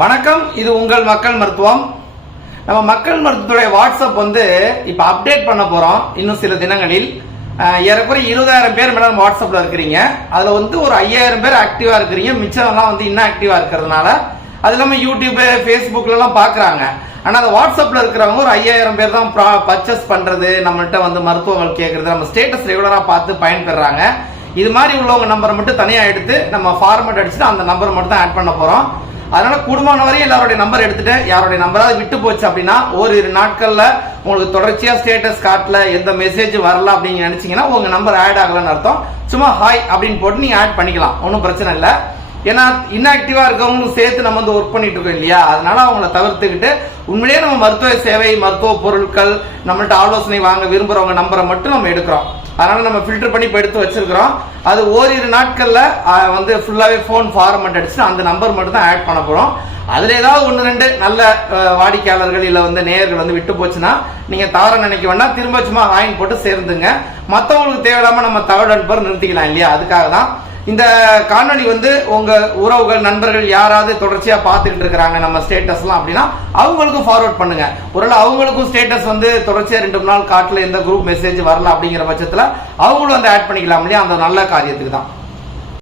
வணக்கம், இது உங்கள் மக்கள் மருத்துவம். நம்ம மக்கள் மருத்துவத்துடைய வாட்ஸ்அப் இப்ப அப்டேட் பண்ண போறோம். இன்னும் சில தினங்களில் ஏறக்குறைய 20,000 பேர் மேடம் வாட்ஸ்அப்ல இருக்கிறீங்க. அதுல ஒரு 5,000 பேர் ஆக்டிவா இருக்கிறீங்க. மிச்சம் எல்லாம் இன்ஆக்டிவா இருக்கிறதுனால அது இல்லாம யூடியூப், பேஸ்புக்ல எல்லாம் பாக்குறாங்க. ஆனா அந்த வாட்ஸ்அப்ல இருக்கிறவங்க ஒரு 5,000 பேர் தான் பர்ச்சேஸ் பண்றது, நம்மள்ட்ட மருத்துவங்கள் கேட்கறது, நம்ம ஸ்டேட்டஸ் ரெகுலரா பார்த்து பயன்பெறாங்க. இது மாதிரி உள்ளவங்க நம்பரை மட்டும் தனியா எடுத்து நம்ம ஃபார்மேட் அடிச்சுட்டு அந்த நம்பர் மட்டும் தான் ஆட் பண்ண போறோம். அதனால கூடுமான வரையும் எல்லாருடைய நம்பர் எடுத்துட்டு யாருடைய நம்பராவது விட்டு போச்சு அப்படின்னா ஓரிரு நாட்கள்ல உங்களுக்கு தொடர்ச்சியா ஸ்டேட்டஸ் காட்டல, எந்த மெசேஜ் வரல அப்படின்னு நினைச்சீங்கன்னா உங்க நம்பர் ஆட் ஆகலன்னு அர்த்தம். சும்மா ஹாய் அப்படின்னு போட்டு நீங்க ஆட் பண்ணிக்கலாம், ஒன்றும் பிரச்சனை இல்லை. ஏன்னா இன்ஆக்டிவா இருக்கவங்களும் சேர்த்து நம்ம ஒர்க் பண்ணிட்டு இருக்கோம் இல்லையா, அதனால அவங்கள தவிர்த்துக்கிட்டு உண்மையிலேயே நம்ம மருத்துவ சேவை, மருத்துவ பொருட்கள், நம்மள்ட்ட ஆலோசனை வாங்க விரும்புறவங்க நம்பரை மட்டும் நம்ம எடுக்கிறோம். அதனால நம்ம ஃபில்டர் பண்ணி இப்போ எடுத்து வச்சிருக்கிறோம். அது ஓரிரு நாட்கள்ல ஃபுல்லாவே போன் ஃபார்மேட் அடிச்சுட்டு அந்த நம்பர் மட்டும் தான் ஆட் பண்ண போறோம். அதுல ஏதாவது 1-2 நல்ல வாடிக்கையாளர்கள் இல்ல நேயர்கள் விட்டு போச்சுன்னா நீங்க தவற நினைக்க வேண்டாம், திரும்ப சும்மா வாங்கி போட்டு சேர்ந்துங்க. மற்றவங்களுக்கு தேவையில்லாம நம்ம தகவல் அனுப்புற நிறுத்திக்கலாம் இல்லையா, அதுக்காக தான் இந்த காணொலி. உங்க உறவுகள், நண்பர்கள் யாராவது தொடர்ச்சியா பார்த்துக்கிட்டு இருக்கிறாங்க நம்ம ஸ்டேட்டஸ் எல்லாம் அப்படின்னா அவங்களுக்கும் ஃபார்வர்ட் பண்ணுங்க. ஒருவேளை அவங்களுக்கும் ஸ்டேட்டஸ் தொடர்ச்சியா 2 நாள் காட்டல, எந்த குரூப் மெசேஜ் வரல அப்படிங்கிற பட்சத்துல அவங்களும் ஆட் பண்ணிக்கலாம் இல்லையா, அந்த நல்ல காரியத்துக்கு தான்.